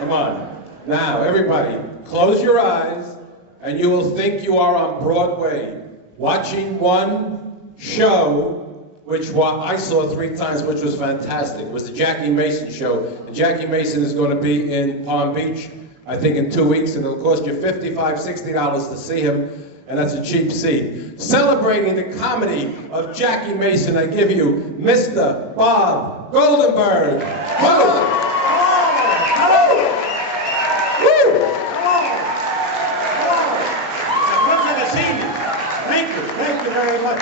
Come on. Now, everybody, close your eyes, and you will think you are on Broadway, watching one show, which I saw 3 times, which was fantastic. It was the Jackie Mason show. And Jackie Mason is going to be in Palm Beach, I think in 2 weeks, and it'll cost you $55, $60 to see him, and that's a cheap seat. Celebrating the comedy of Jackie Mason, I give you Mr. Bob Goldenberg. Whoa. Thank you very much.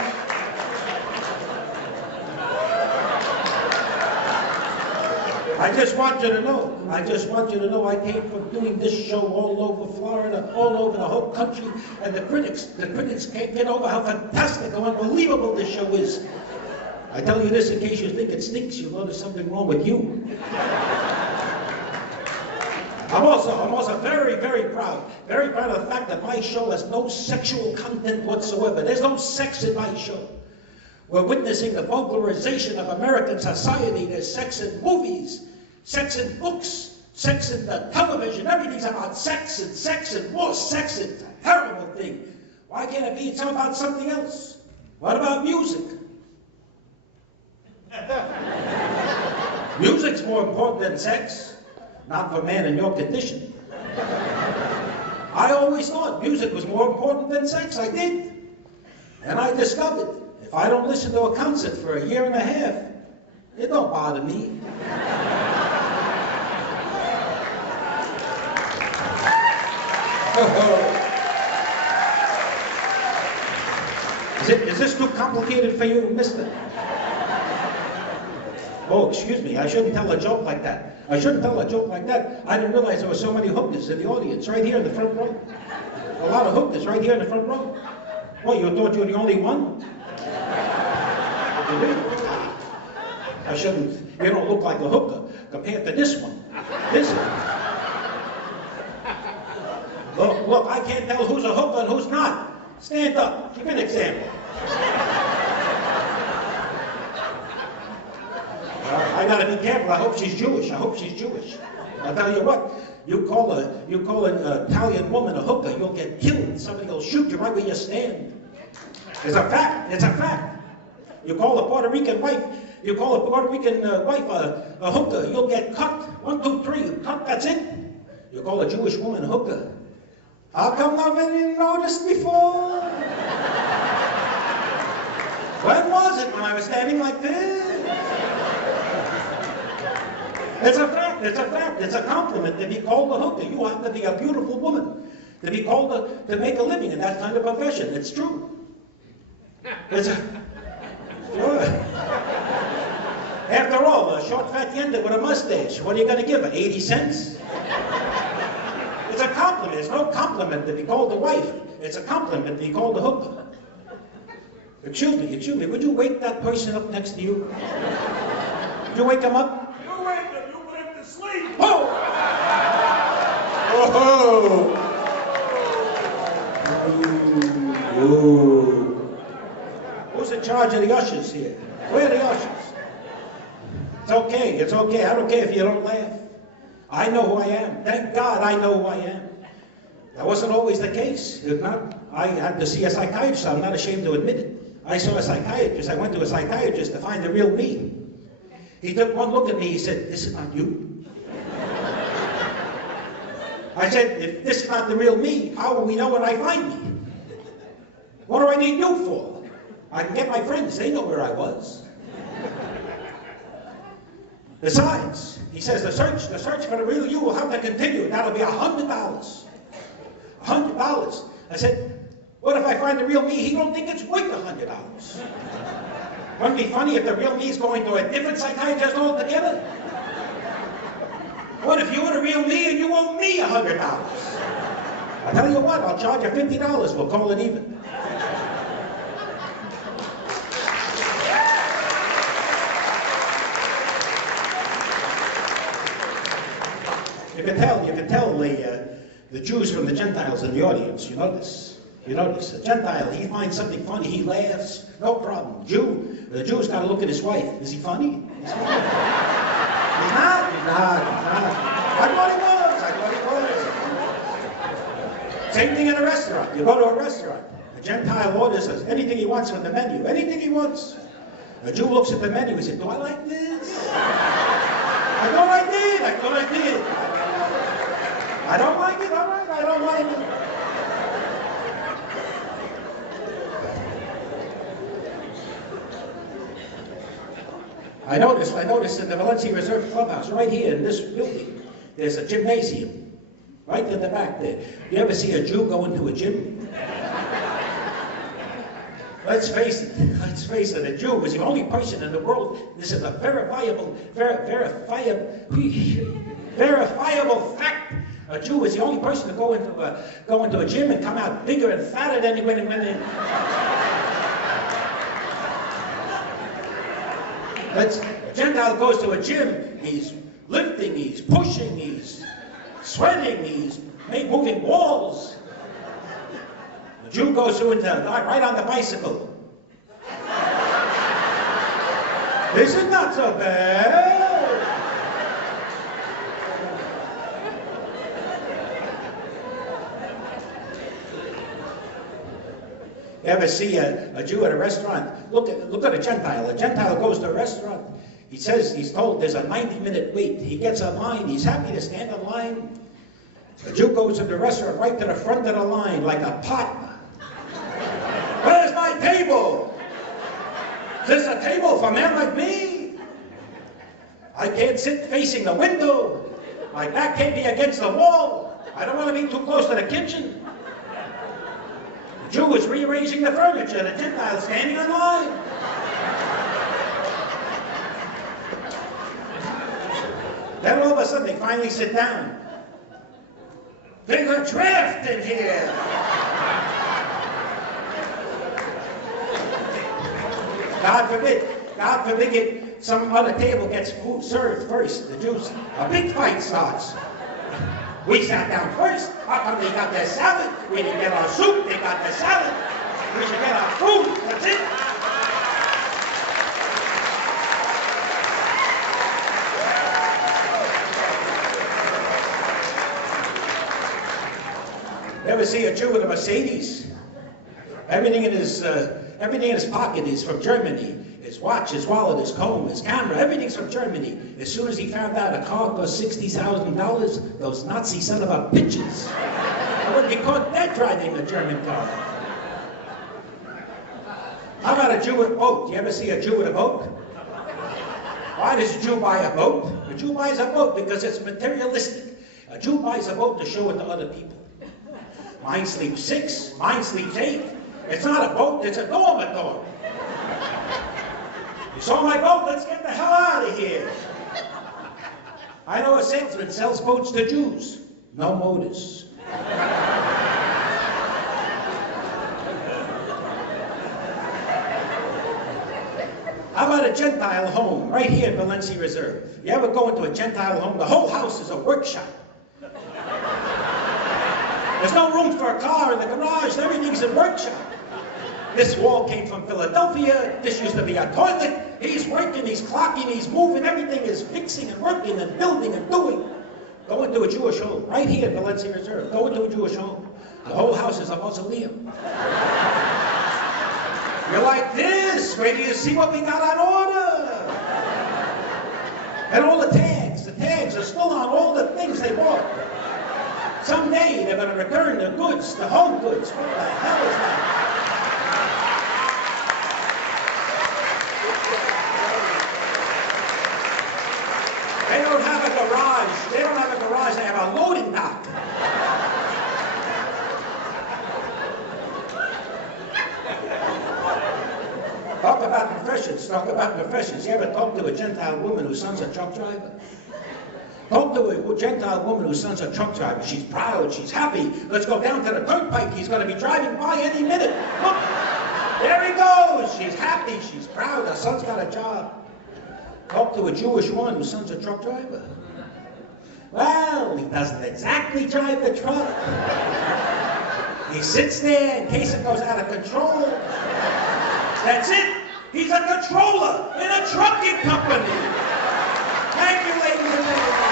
I just want you to know, I came from doing this show all over Florida, all over the whole country, and the critics can't get over how fantastic, how unbelievable this show is. I tell you this in case you think it stinks, you'll know there's something wrong with you. I'm also very, very proud of the fact that my show has no sexual content whatsoever. There's no sex in my show. We're witnessing the vulgarization of American society. There's sex in movies, sex in books, sex in the television. Everything's about sex and more sex. It's a terrible thing. Why can't it be about something else? What about music? Music's more important than sex. Not for a man in your condition. I always thought music was more important than sex. I did. And I discovered, if I don't listen to a concert for a year and a half, it don't bother me. Is this too complicated for you, mister? Oh, excuse me, I shouldn't tell a joke like that. I didn't realize there were so many hookers in the audience, right here in the front row. A lot of hookers right here in the front row. What, you thought you were the only one? You don't look like a hooker compared to this one. Look, I can't tell who's a hooker and who's not. Stand up, give an example. I gotta be careful. I hope she's Jewish. I'll tell you what, you call an Italian woman a hooker, you'll get killed. Somebody will shoot you right where you stand. It's a fact. You call a Puerto Rican wife a hooker, you'll get cut. 1, 2, 3, cut, that's it. You call a Jewish woman a hooker. How come nobody noticed before? When was it? When I was standing like this? It's a fact. It's a compliment to be called a hooker. You have to be a beautiful woman to be called to make a living in that kind of profession. It's true. Sure. After all, a short fat yenta with a mustache, what are you going to give her, 80 cents? It's a compliment. It's no compliment to be called a wife. It's a compliment to be called a hooker. Excuse me, would you wake that person up next to you? Would you wake him up? Sleep. Oh! Whoa! Ooh. Who's in charge of the ushers here? Where are the ushers? It's okay. I don't care if you don't laugh. I know who I am. Thank God I know who I am. That wasn't always the case. If not, I had to see a psychiatrist. I'm not ashamed to admit it. I saw a psychiatrist. I went to a psychiatrist to find the real me. He took one look at me. He said, "This is not you." I said, "If this is not the real me, how will we know when I find me? What do I need you for? I can get my friends, they know where I was." Besides, he says, the search for the real you will have to continue. That'll be $100. $100. I said, what if I find the real me? He don't think it's worth $100. Wouldn't it be funny if the real me is going to a different psychiatrist altogether? What if you were the real me and you owe me $100? I'll tell you what, I'll charge you $50. We'll call it even. You can tell the Jews from the Gentiles in the audience. You notice. A Gentile, he finds something funny, he laughs, no problem. The Jew's got to look at his wife. Is he funny? He's not. He's not. I thought he was. Same thing in a restaurant. You go to a restaurant. A Gentile orders anything he wants on the menu. Anything he wants. A Jew looks at the menu and says, do I like this? I thought I did. I thought I did. I don't like it. All right. I don't like it. I noticed in the Valencia Reserve Clubhouse, right here in this building, there's a gymnasium, right in the back there. You ever see a Jew go into a gym? Let's face it, a Jew is the only person in the world, this is a verifiable fact. A Jew is the only person to go into a gym and come out bigger and fatter than when they... A Gentile goes to a gym, he's lifting, he's pushing, he's sweating, he's moving walls. The Jew goes through right on the bicycle. This is not so bad. You ever see a Jew at a restaurant? Look at a Gentile. A Gentile goes to a restaurant. He's told there's a 90-minute wait. He gets a line. He's happy to stand in line. A Jew goes to the restaurant right to the front of the line like a partner. Where's my table? Is this a table for men like me? I can't sit facing the window. My back can't be against the wall. I don't want to be too close to the kitchen. The Jew is rearranging the furniture. The Gentile standing in line. Then all of a sudden they finally sit down. There's a draft in here. God forbid some other table gets food served first. The Jews, a big fight starts. We sat down first. How come they got their salad? We didn't get our soup, they got their salad. We should get our food, that's it. Ever see a Jew with a Mercedes? Everything in his pocket is from Germany. His watch, his wallet, his comb, his camera, everything's from Germany. As soon as he found out a car cost $60,000, those Nazi son of a bitches, I wouldn't be caught dead driving a German car. How about a Jew with a boat? You ever see a Jew with a boat? Why does a Jew buy a boat? A Jew buys a boat because it's materialistic. A Jew buys a boat to show it to other people. Mine sleeps 6, mine sleeps 8. It's not a boat, it's a dormitory. You saw my boat, let's get the hell out of here. I know a salesman sells boats to Jews. No motors. How about a Gentile home, right here in Valencia Reserve? You ever go into a Gentile home? The whole house is a workshop. There's no room for a car in the garage. Everything's a workshop. This wall came from Philadelphia. This used to be a toilet. He's working, he's clocking, he's moving. Everything is fixing and working and building and doing. Go into a Jewish home, right here in Valencia Reserve. Go into a Jewish home. The whole house is a mausoleum. You're like this. Wait till you see what we got on order. And all the tags are still on all the things they bought. Someday they're going to return the goods, the home goods. What the hell is that? They don't have a garage. They don't have a garage. They have a loading dock. Talk about professions. Talk about professions. You ever talk to a Gentile woman whose son's a truck driver? Talk to a Gentile woman whose son's a truck driver. She's proud, she's happy. Let's go down to the turnpike. He's going to be driving by any minute. Look, there he goes. She's happy, she's proud. Her son's got a job. Talk to a Jewish woman whose son's a truck driver. Well, he doesn't exactly drive the truck. He sits there in case it goes out of control. That's it. He's a controller in a trucking company. Thank you, ladies and gentlemen.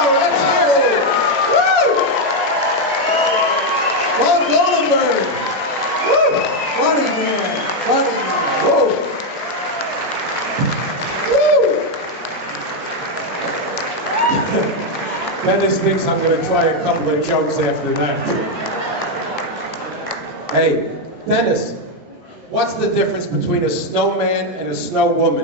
Oh, let's hear it. Woo! Dennis thinks I'm going to try a couple of jokes after that. Hey, Dennis, what's the difference between a snowman and a snow woman?